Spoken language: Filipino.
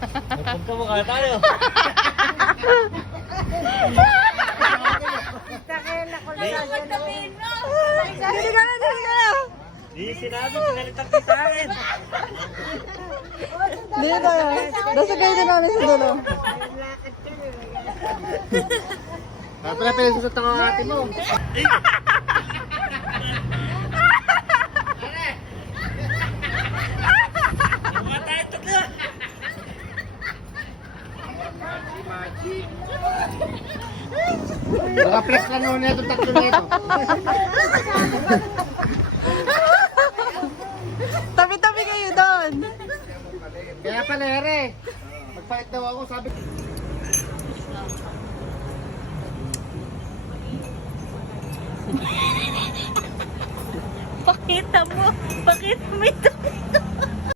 Magkamukha tayo. Dili ka na, dili ka na. Di sinabi, pinalitan ko sa akin. Dili ka na. Nasa kayo na namin sa dulo. Pala pinagsusot ako ang ate mo. Mga tayo tatlo. Naka-flex lang naman na itong tatlo na ito. Tabi-tabi kayo doon. Kaya pala, Ere. Magpalit daw ako, sabi ko. Pakita mo. Pakita mo ito.